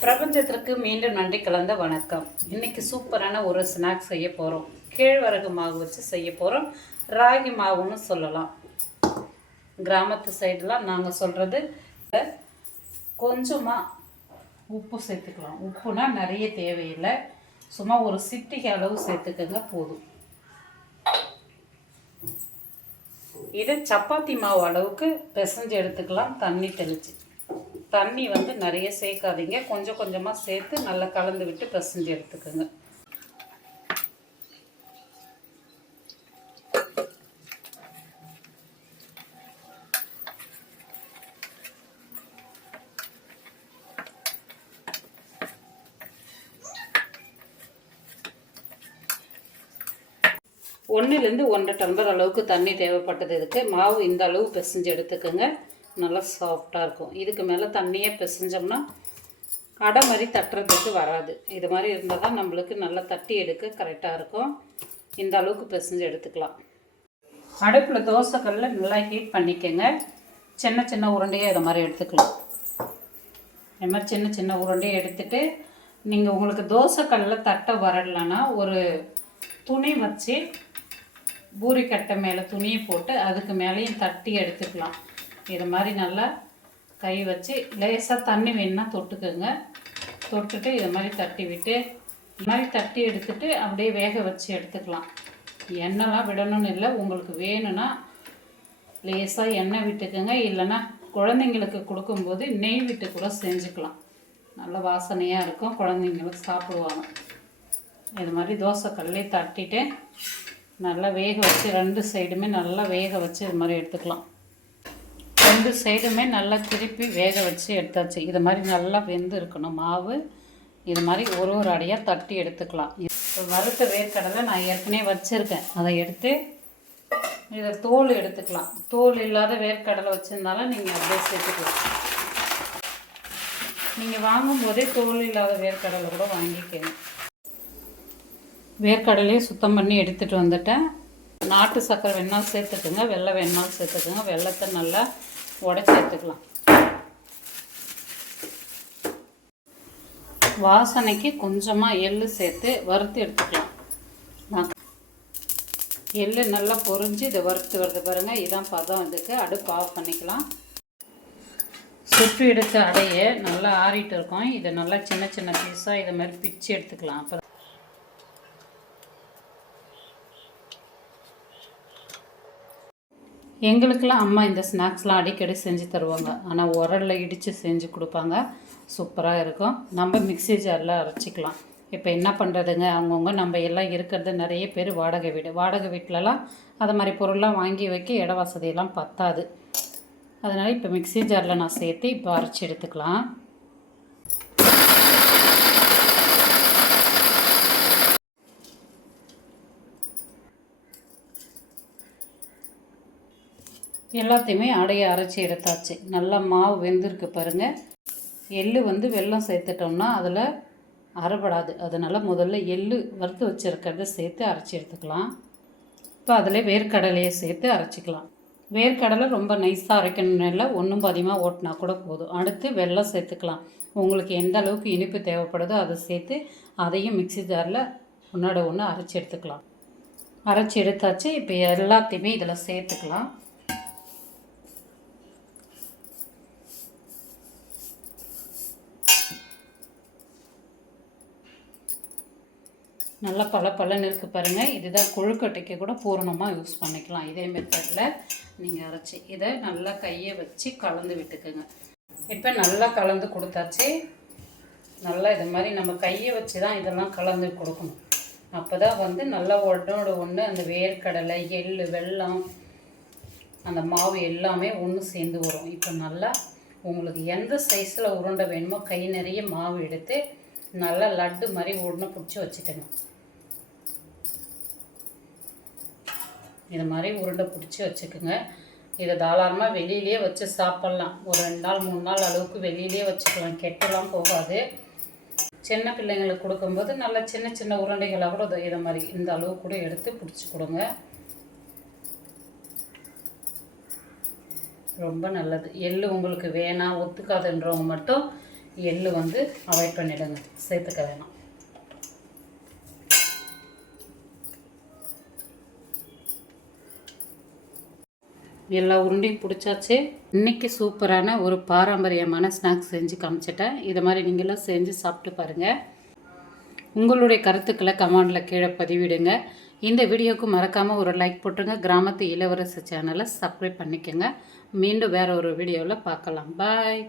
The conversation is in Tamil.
பிரபஞ்சத்திற்கு மீண்டும் நன்றி கலந்த வணக்கம். இன்னைக்கு சூப்பரான ஒரு ஸ்நாக்ஸ் செய்ய போகிறோம் கேழ்வரகு மாவு வச்சு செய்ய போகிறோம் ராகி மாவுன்னு சொல்லலாம். கிராமத்து சைடெலாம் நாங்கள் சொல்கிறது கொஞ்சமாக உப்பு சேர்த்துக்கலாம். உப்புனா நிறைய தேவையில்லை. சும்மா ஒரு சிட்டிகை அளவு சேர்த்துக்கங்க போதும். இதை சப்பாத்தி மாவு அளவுக்கு பிசைஞ்சு எடுத்துக்கலாம். தண்ணி தெளித்து தண்ணி வந்து நிறைய சேர்க்காதீங்க. கொஞ்சம் கொஞ்சமாக சேர்த்து நல்லா கலந்து விட்டு பிசைஞ்சு எடுத்துக்கோங்க. ஒன்றுலேருந்து ஒன்றரை டம்ளர் அளவுக்கு தண்ணி தேவைப்பட்டது இதுக்கு. மாவு இந்த அளவு பிசைஞ்சு எடுத்துக்கோங்க. நல்லா சாஃப்டாக இருக்கும். இதுக்கு மேலே தண்ணியே பிசைஞ்சோம்னா அடை மாதிரி தட்டுறதுக்கு வராது. இது மாதிரி இருந்தால் தான் நம்மளுக்கு நல்லா தட்டி எடுக்க கரெக்டாக இருக்கும். இந்த அளவுக்கு பிசைஞ்சு எடுத்துக்கலாம். அடுப்பில் தோசைக்கல்ல நல்லா ஹீட் பண்ணிக்கோங்க. சின்ன சின்ன உருண்டையாக இதை மாதிரி எடுத்துக்கலாம். இது மாதிரி சின்ன சின்ன உருண்டையை எடுத்துட்டு நீங்கள் உங்களுக்கு தோசைக்கல்ல தட்டை வரலன்னா ஒரு துணி வச்சு பூரிக்கட்டை மேலே துணியை போட்டு அதுக்கு மேலேயும் தட்டி எடுத்துக்கலாம். இது மாதிரி நல்லா கை வச்சு லேசாக தண்ணி வேணும்னா தொட்டுக்கோங்க. தொட்டுட்டு இது மாதிரி தட்டி விட்டு இது மாதிரி தட்டி எடுத்துட்டு அப்படியே வேக வச்சு எடுத்துக்கலாம். எண்ணெய்லாம் விடணும்னு இல்லை. உங்களுக்கு வேணும்னா லேசாக எண்ணெய் விட்டுக்கோங்க. இல்லைன்னா குழந்தைங்களுக்கு கொடுக்கும்போது நெய் விட்டு கூட செஞ்சுக்கலாம். நல்ல வாசனையாக இருக்கும். குழந்தைங்களுக்கு சாப்பிடுவாங்க. இது மாதிரி தோசை கல்லே தட்டிட்டு நல்லா வேக வச்சு ரெண்டு சைடுமே நல்லா வேக வச்சு இது மாதிரி எடுத்துக்கலாம். ரெண்டு சைடுமே நல்லா திருப்பி வேக வச்சு எடுத்தாச்சு. இது மாதிரி நல்லா வெந்து இருக்கணும். மாவு இது மாதிரி ஒரு ஒரு அடியாக தட்டி எடுத்துக்கலாம். வறுத்த வேர்க்கடலை நான் ஏற்கனவே வச்சுருக்கேன். அதை எடுத்து இதை தோல் எடுத்துக்கலாம். தோல் இல்லாத வேர்க்கடலை வச்சுருந்தாலும் நீங்கள் அப்படியே சேர்த்துக்கலாம். நீங்கள் வாங்கும்போதே தோல் இல்லாத வேர்க்கடலை கூட வாங்கிக்கணும் வேர்க்கடலையே சுத்தம் பண்ணி எடுத்துகிட்டு வந்துட்டேன். நாட்டு சக்கரை வேணாலும் சேர்த்துக்குங்க. வெள்ளை வேணாலும் சேர்த்துக்குங்க. வெள்ளத்தை நல்லா உடச்சி எடுத்துக்கலாம். வாசனைக்கு கொஞ்சமாக எள்ளு சேர்த்து வறுத்து எடுத்துக்கலாம். நான் எள்ளு நல்லா பொரிஞ்சு இதை வறுத்து வருது பாருங்கள் இதான் பதம் இதுக்கு. அடுப்பு ஆஃப் பண்ணிக்கலாம். சுட்டு எடுத்த அடையை நல்லா ஆறிட்டு இருக்கோம். இதை நல்லா சின்ன சின்ன பீஸாக இதை மாதிரி பிச்சு எடுத்துக்கலாம். அப்புறம் எங்களுக்கெல்லாம் அம்மா இந்த ஸ்நாக்ஸ்லாம் அடிக்கடி செஞ்சு தருவாங்க. ஆனால் உரலில் இடித்து செஞ்சு கொடுப்பாங்க. சூப்பராக இருக்கும். நம்ம மிக்ஸி ஜாரில் அரைச்சிக்கலாம். இப்போ என்ன பண்ணுறதுங்க அவங்கவுங்க நம்ம எல்லாம் இருக்கிறது நிறைய பேர் வாடகை வீடு. வாடகை வீட்டிலலாம் அது மாதிரி பொருள்லாம் வாங்கி வைக்க இட வசதியெல்லாம் பத்தாது. அதனால் இப்போ மிக்ஸி ஜாரில் நான் சேர்த்து இப்போ அரைச்சி எடுத்துக்கலாம். எல்லாத்தையுமே அடைய அரைச்சி எடுத்தாச்சு. நல்லா மாவு வெந்திருக்கு பாருங்கள் எள்ளு வந்து வெல்லம் சேர்த்துட்டோம்னா அதில் அரைப்படாது அதனால் முதல்ல எள்ளு வறுத்து வச்சுருக்கிறத சேர்த்து அரைச்சி எடுத்துக்கலாம். இப்போ அதில் வேர்க்கடலையை சேர்த்து அரைச்சிக்கலாம். வேர்க்கடலை ரொம்ப நைஸாக அரைக்கணும்னு இல்லை ஒன்றும் பாதியமாக ஓட்டினா கூட போதும். அடுத்து வெல்லம் சேர்த்துக்கலாம். உங்களுக்கு எந்த அளவுக்கு இனிப்பு தேவைப்படுதோ அதை சேர்த்து அதையும் மிக்ஸி ஜாரில் ஒன்றோட ஒன்று அரைச்சி எடுத்துக்கலாம். அரைச்சி எடுத்தாச்சு. இப்போ எல்லாத்தையுமே இதில் சேர்த்துக்கலாம். நல்லா பல பலன்னு இருக்குது பாருங்கள் இதுதான் கொழுக்கட்டைக்கு கூட பூரணமாக யூஸ் பண்ணிக்கலாம். இதே மெத்தடில் நீங்கள் அரைச்சி இதை நல்லா கையை வச்சு கலந்து விட்டுக்குங்க. இப்போ நல்லா கலந்து கொடுத்தாச்சு. நல்லா இது மாதிரி நம்ம கையை வச்சு தான் இதெல்லாம் கலந்து கொடுக்கணும். அப்போ தான் வந்து நல்லா ஒன்றோட ஒன்று அந்த வேர்க்கடலை எள் வெல்லம் அந்த மாவு எல்லாமே ஒன்று சேர்ந்து வரும். இப்போ நல்லா உங்களுக்கு எந்த சைஸில் உருண்டை வேணுமோ கை நிறைய மாவு எடுத்து நல்லா லட்டு மாதிரி உருண்டை பிடிச்சி வச்சுக்கணும். இது மாதிரி உருண்டை பிடிச்சி வச்சுக்கோங்க. இதை தாராளமாக வெளியிலே வச்சு சாப்பிட்லாம். ஒரு ரெண்டு நாள் மூணு நாள் அளவுக்கு வெளியிலே வச்சுக்கலாம். கெட்டலாம் போகாது. சின்ன பிள்ளைங்களுக்கு கொடுக்கும்போது நல்ல சின்ன சின்ன உருண்டைகளாக கூட இதை- மாதிரி இந்த அளவு கூட எடுத்து பிடிச்சி கொடுங்க. ரொம்ப நல்லது. எள்ளு உங்களுக்கு வேணாம் ஒத்துக்காதுன்றவங்க மட்டும் எள்ளு வந்து அவாய்ட் பண்ணிவிடுங்க சேர்த்துக்க வேணாம். எல்லா உருண்டையும் பிடிச்சாச்சு. இன்னைக்கு சூப்பரான ஒரு பாரம்பரியமான ஸ்நாக்ஸ் செஞ்சு காமிச்சிட்டேன். இதை மாதிரி நீங்களும் செஞ்சு சாப்பிட்டு பாருங்கள் உங்களுடைய கருத்துக்களை கமெண்டில் கீழே பதிவிடுங்க. இந்த வீடியோவுக்கு மறக்காமல் ஒரு லைக் போட்டுருங்க. கிராமத்து இளவரசு சேனலை சப்ஸ்கிரைப் பண்ணிக்கோங்க. மீண்டும் வேறு ஒரு வீடியோவில் பார்க்கலாம். பாய்